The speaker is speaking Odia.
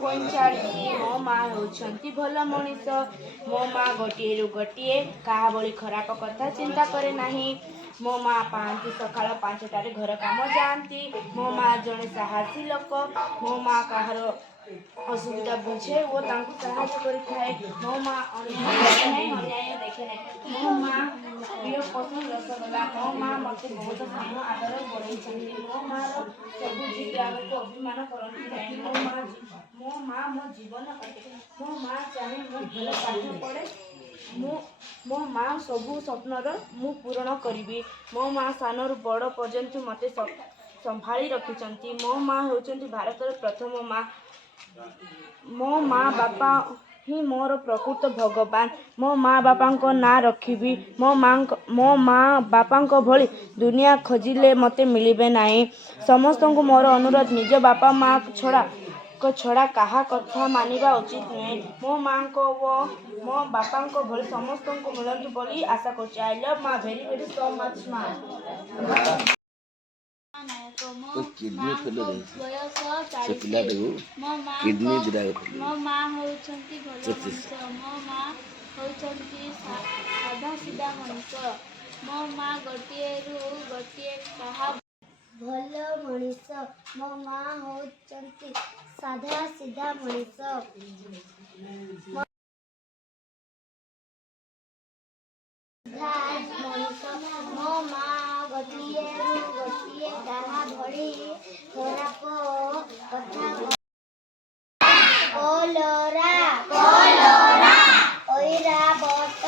45 ମୋ ମା ହେଉଛନ୍ତି ଭଲ ମଣିଷ। ମୋ ମା ଗୋଟିଏରୁ ଗୋଟିଏ କାହା ଭଳି ଖରାପ କଥା ଚିନ୍ତା କରେ ନାହିଁ। ମୋ ମା ପାଆନ୍ତି ସକାଳ 5ଟାରେ ଘର କାମ ଯାଆନ୍ତି। ମୋ ମା ଜଣେ ସାହସୀ ଲୋକ। ମୋ ମା କାହାର ଅସୁବିଧା ବୁଝେ ଓ ତାଙ୍କୁ ସାହାଯ୍ୟ କରିଥାଏ। ମୋ ମା ଅନ୍ୟାୟ ଦେଖେ ନାହିଁ। ମୋ ମା ପ୍ରିୟ ପସନ୍ଦ ରସଗୋଲା। ମୋ ମା ମୋତେ ବହୁତ ସ୍ନେହ ଆଦର ବଢ଼େଇଛନ୍ତି। ମୋ ମାର ସବୁ ଝିଅ ଆମକୁ ଅଭିମାନ କରନ୍ତି ନାହିଁ। ମୋ ମା ମୋ ଜୀବନ ଅଟେ। ମୋ ମା ଚାହେଁ ମୁଁ ଭଲ ପାଠ ପଢ଼େ। ମୋ ମା ସବୁ ସ୍ୱପ୍ନର ମୁଁ ପୂରଣ କରିବି। ମୋ ମା ସାନରୁ ବଡ଼ ପର୍ଯ୍ୟନ୍ତ ମୋତେ ସମ୍ଭାଳି ରଖିଛନ୍ତି। ମୋ ମା ହେଉଛନ୍ତି ଭାରତର ପ୍ରଥମ ମା। ମୋ ମା ବାପା ହିଁ ମୋର ପ୍ରକୃତ ଭଗବାନ। ମୋ ମା ବାପାଙ୍କ ନାଁ ରଖିବି। ମୋ ମା ବାପାଙ୍କ ଭଳି ଦୁନିଆ ଖୋଜିଲେ ମୋତେ ମିଳିବେ ନାହିଁ। ସମସ୍ତଙ୍କୁ ମୋର ଅନୁରୋଧ, ନିଜ ବାପା ମା ଛଡ଼ା କାହା କଥା ମାନିବା ଉଚିତ ନୁହେଁ। ମୋ ମାଙ୍କ ଓ ମୋ ବାପାଙ୍କ ଭଳି ସମସ୍ତଙ୍କୁ ମିଳନ୍ତୁ ବୋଲି ଆଶା କରୁଛି। I love my very so much ମା। କିଡନୀ ଫେଲ ବୟସ 40। ମୋ ମା ହେଉଛନ୍ତି ଭଲ ମଣିଷ। ମୋ ମା ହେଉଛନ୍ତି ସାଧା ସିଧା ମଣିଷ। ମୋ ମା ଗୋଟିଏରୁ ଗୋଟିଏ କାହା ଭଲ ମଣିଷ। ମୋ ମା ହେଉଛନ୍ତି ସାଧା ସିଧା ମଣିଷ। ମୋ ମା ଗୋଟିଏରୁ ଗୋଟିଏ କାହା ଭଳି ଖରାପ କଥା କଲରା ଐରାବତ